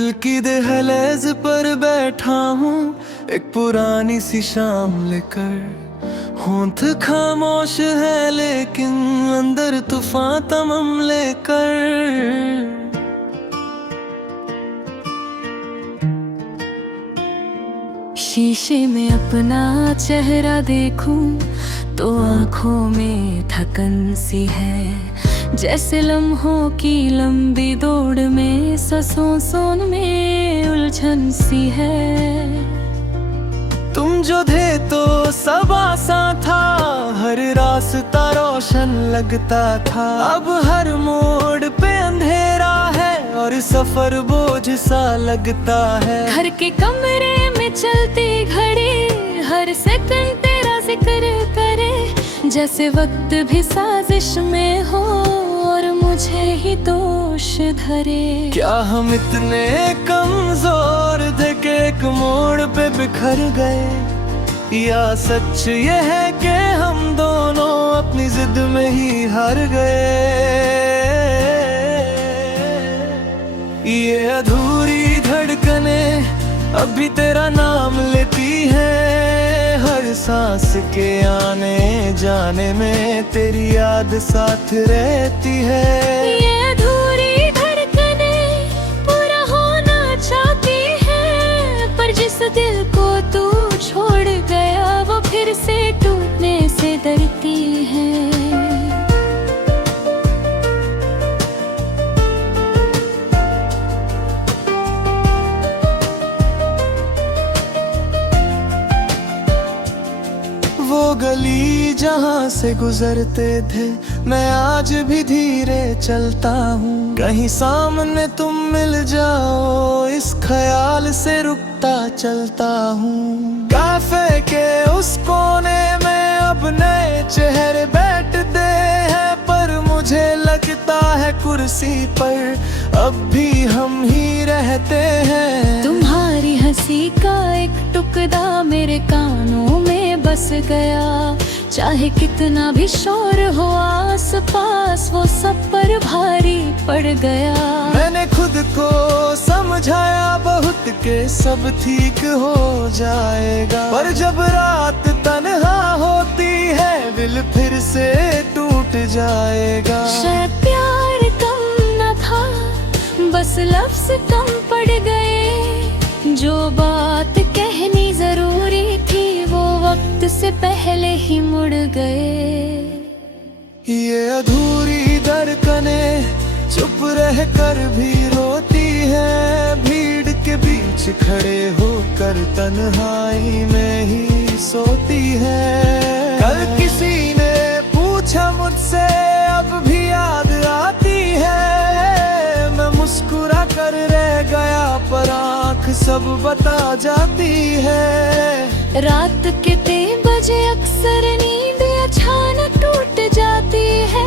दिल की दहलीज पर बैठा हूँ, एक पुरानी सी शाम लेकर। होंठ खामोश है लेकिन अंदर तूफान तमम लेकर। शीशे में अपना चेहरा देखूं तो आंखों में थकन सी है, जैसे लम्हों की लंबी दौड़ में सांसों में उलझन सी है। तुम जो थे तो सब आसान था, हर रास्ता रोशन लगता था। अब हर मोड़ पे अंधेरा है और सफर बोझ सा लगता है। घर के कमरे में चलती घड़ी हर सेकंड तेरा जिक्र करे, जैसे वक्त भी साजिश में हो और मुझे ही दोष धरे। क्या हम इतने कमजोर थे कि एक मोड़ पे बिखर गए, या सच ये है कि हम दोनों अपनी जिद में ही हार गए। ये अधूरी धड़कने अभी तेरा नाम लेती है, हर सांस के आने जाने में तेरी याद साथ रहती है। ये अधूरी धड़कने पूरा होना चाहती है, पर जिस दिल को तू छोड़ गया वो फिर से टूटने से डरती है। वो गली जहाँ से गुजरते थे मैं आज भी धीरे चलता हूँ, कहीं सामने तुम मिल जाओ इस ख्याल से रुकता चलता हूँ। कैफे के उस कोने में अब नए चेहरे बैठते हैं, पर मुझे लगता है कुर्सी पर अब भी हम ही रहते हैं। तुम्हारी हंसी का एक टुकड़ा मेरे कानों में बस गया, चाहे कितना भी शोर हो आस पास वो सब पर भारी पड़ गया। मैंने खुद को समझाया बहुत के सब ठीक हो जाएगा, पर जब रात तन्हा होती है दिल फिर से टूट जाएगा। शायद प्यार कम न था, बस लफ्ज कम पड़ गए, जो बात कहनी जरूरी थी वो वक्त से पहले ही मुड़ गए। ये अधूरी धड़कने चुप रह कर भी रोती है, भीड़ के बीच खड़े होकर तन्हाई में ही सोती है। कल किसी ने पूछा मुझसे अब भी याद आती है, मैं मुस्कुरा कर रह गया पर आँख सब बता जाती है। रात के 3 बजे अक्सर नींद अचानक टूट जाती है,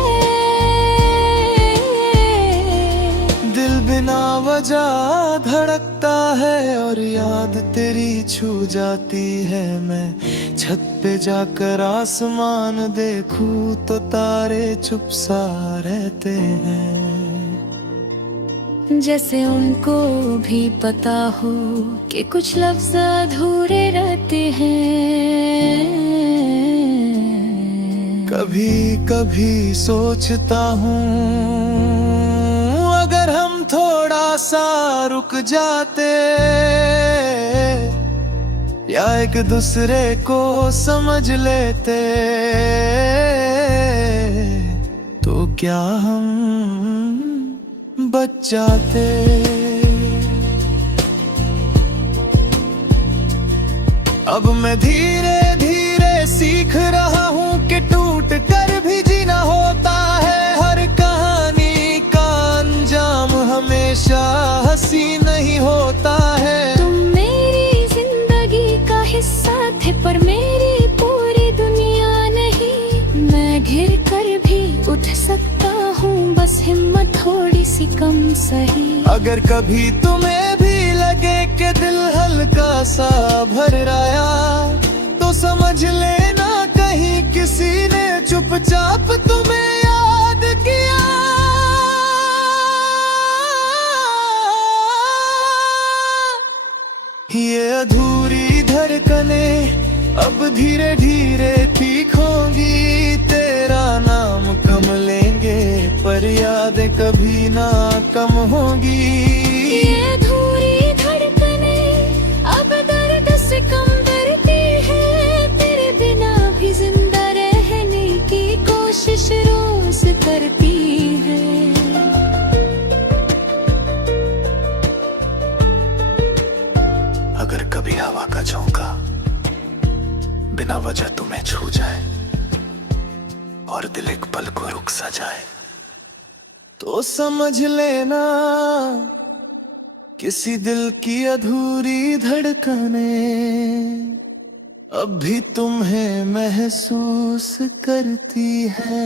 दिल बिना वजह धड़कता है और याद तेरी छू जाती है। मैं छत पे जाकर आसमान देखूं तो तारे चुप सा रहते हैं, जैसे उनको भी पता हो कि कुछ लफ्ज अधूरे रहते हैं। कभी कभी सोचता हूँ अगर हम थोड़ा सा रुक जाते या एक दूसरे को समझ लेते तो क्या हम बच जाते। अब मैं धीरे धीरे सीख रहा हूँ कि टूट कर भी जीना होता है, हर कहानी का अंजाम हमेशा हंसी नहीं होता है। तुम मेरी जिंदगी का हिस्सा थे पर मेरी पूरी दुनिया नहीं, मैं घिर कर भी उठ सकता हूँ, बस हिम्मत थोड़ी सी कम सही। अगर कभी तुम्हें भी लगे कि दिल हल्का सा भर आया तो समझ लेना कहीं किसी ने चुपचाप तुम्हें याद किया। अधूरी धड़कने अब धीरे धीरे ठीक होंगी। तेरा नाम कम लेंगे पर यादें कभी ना कम होंगी। ये अधूरी धड़कने अब दर्द से कम डरती है। तेरे बिना भी जिंदा रहने की कोशिश रोज करती है। अगर कभी हवा का झोंका बिना वजह तुम्हें छू जाए और दिल एक पल को रुक सा जाए, तो समझ लेना किसी दिल की अधूरी धड़कने अब भी तुम्हें महसूस करती है।